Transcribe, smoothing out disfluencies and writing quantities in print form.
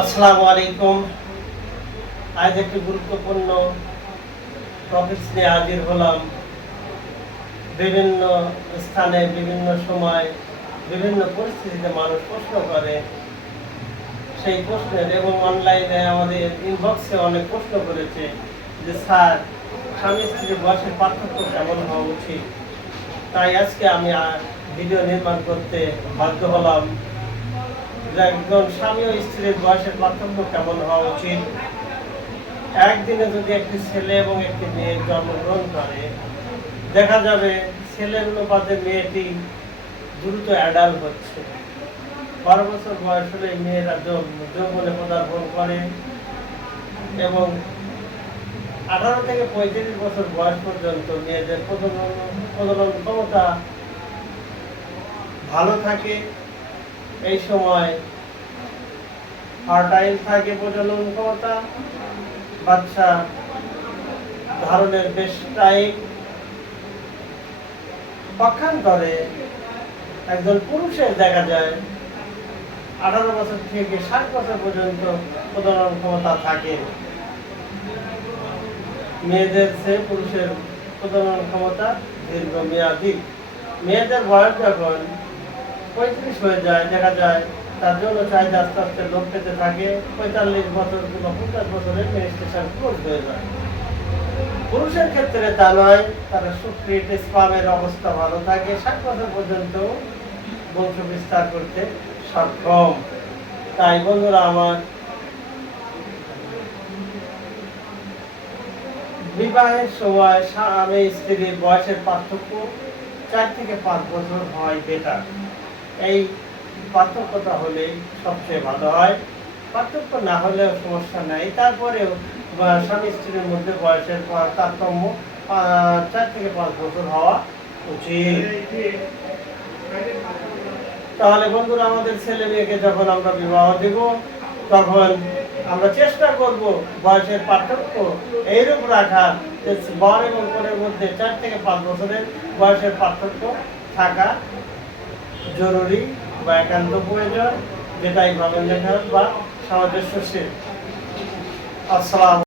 আসসালামু আলাইকুম। আজ একটি গুরুত্বপূর্ণ টপিকস নিয়ে হাজির হলাম। বিভিন্ন স্থানে, বিভিন্ন সময়, বিভিন্ন পরিস্থিতিতে মানুষ প্রশ্ন করে। সেই প্রশ্নের এবং অনলাইনে আমাদের ইনবক্সে অনেক প্রশ্ন করেছে যে স্যার, স্বামী স্ত্রীর বয়সের পার্থক্য কেমন হওয়া উচিত। তাই আজকে আমি ভিডিও নির্মাণ করতে বাধ্য হলাম যে একজন স্বামী ও স্ত্রীর বয়সের পার্থক্য কেমন হওয়া উচিত। একদিনে যদি একটি ছেলে এবং একটি মেয়ে জন্মগ্রহণ করে, দেখা যাবে ছেলের অনুপাতে মেয়েটি দ্রুত অ্যাডাল্ট হচ্ছে। 12 বছর বয়স হলে মেয়েরা যৌবনে পদার্পণ করে এবং 18 থেকে 35 বছর বয়স পর্যন্ত মেয়েদের প্রজনন ক্ষমতা ভালো থাকে। এই সময় ফার্টাইল থাকে প্রজনন ক্ষমতা, বাচ্চা ধারণের বেশ টাইম। পক্ষান্তরে একজন পুরুষের দেখা যায় 18 বছর থেকে 60 বছর পর্যন্ত প্রজনন ক্ষমতা থাকে। মেয়েদের চেয়ে পুরুষের প্রজনন ক্ষমতা দীর্ঘমেয়াদী। মেয়েদের বয়স যখন 35 হয়ে যায়, দেখা যায় তার জন্য চাহিদা আস্তে আস্তে লোপ পেতে থাকে। 45 বছর কিংবা 50 বছরের মেনস্ট্রুয়েশন ক্লোজ হয়ে যায়। পুরুষের ক্ষেত্রে তা নয়, তারা সুক্রিয়েট স্পামের অবস্থা ভালো থাকে, 60 বছর পর্যন্ত বংশ বিস্তার করতে সক্ষম। তাই বন্ধুরা আমার, বিবাহের সময় স্বামী স্ত্রীর বয়সের পার্থক্য 4 থেকে 5 বছর হয় বেটার। এই পার্থক্যটা হলে সবচেয়ে ভালো হয়। পার্থক্য না হলেও সমস্যা নাই, তারপরেও স্বামী স্ত্রীর মধ্যে বয়সের তারতম্য 4 থেকে 5 বছর হওয়া উচিত। তাহলে বন্ধুরা, আমাদের ছেলে মেয়েকে যখন আমরা বিবাহ দেব, তখন আমরা চেষ্টা করব বয়সের পার্থক্য এইরূপ রাখার যে বর এবং কনের মধ্যে 4 থেকে 5 বছরের বয়সের পার্থক্য থাকা জরুরি বা একান্ত প্রয়োজন, যেটাই ভালো লেখা বা সামঞ্জস্যশীল। আসসালাম।